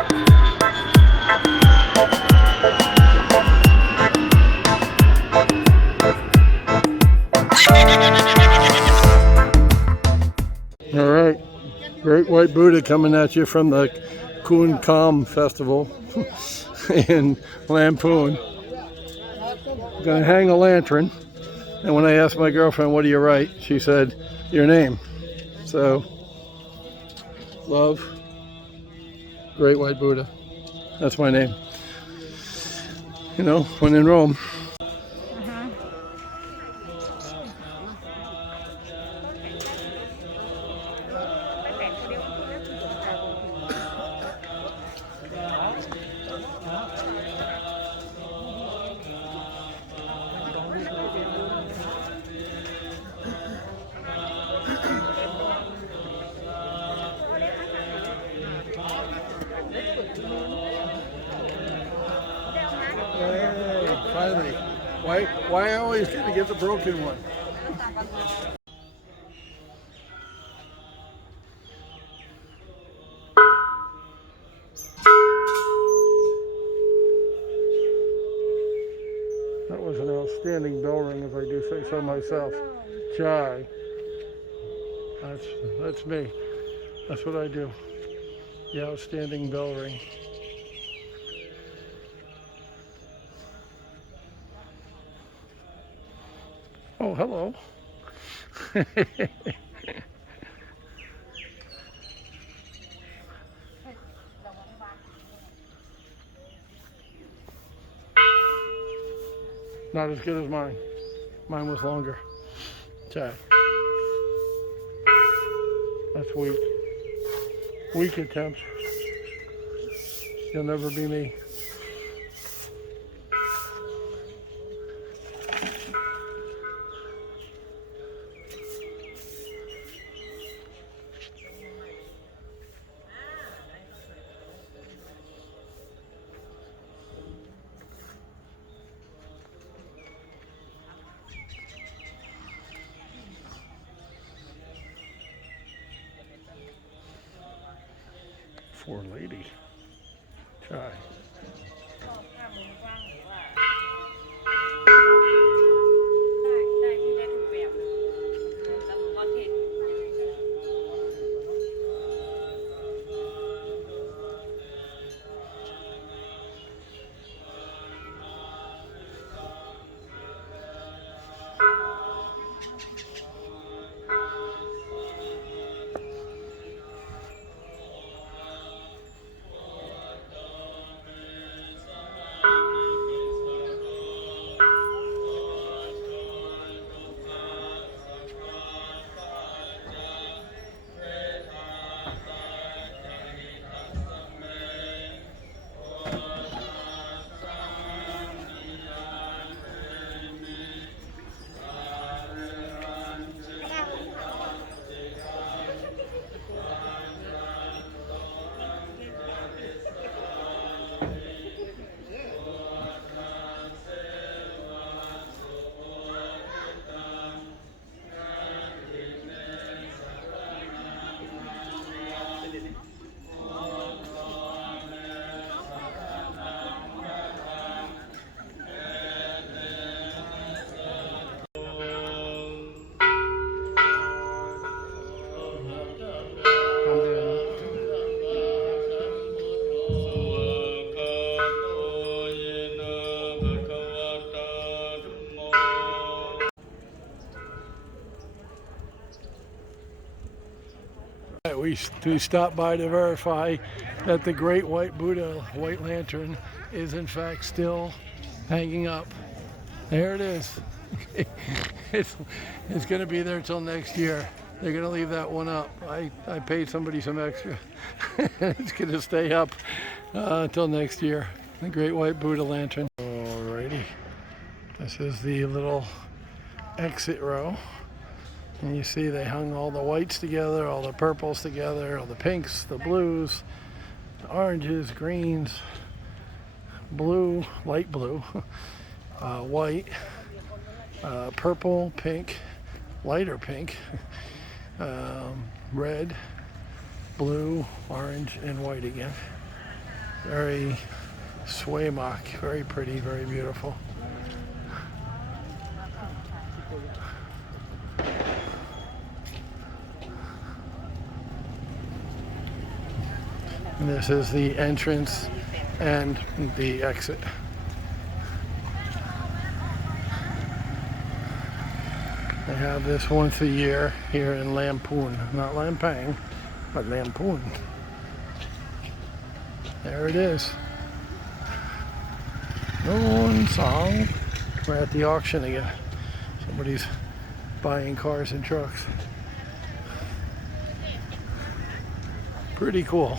All right, Great White Buddha coming at you from the Kun Kam Festival in Lamphun. I'm gonna hang a lantern, and when I asked my girlfriend, what do you write? She said, your name. So, love, Great White Buddha. That's my name. You know, when in Rome. Hey, finally. Why I always get to get the broken one? That was an outstanding bell ring, if I do say so myself. Chai. That's me. That's what I do. The outstanding bell ring. Oh, hello. Not as good as mine. Mine was longer. Chai. That's weak. Weak attempt. You'll never be me. For lady. Chai. We stopped by to verify that the Great White Buddha White Lantern is in fact still hanging up. There it is. It's going to be there till next year. They're going to leave that one up. I paid somebody some extra. It's going to stay up until next year. The Great White Buddha Lantern. Alrighty. This is the little exit row. And you see they hung all the whites together, all the purples together, all the pinks, the blues, the oranges, greens, blue, light blue, white, purple, pink, lighter pink, red, blue, orange, and white again. Very swaymak, very pretty, very beautiful. And this is the entrance and the exit. They have this once a year here in Lamphun, not Lampang, but Lamphun. There it is. Moon song. We're at the auction again. Somebody's buying cars and trucks. Pretty cool.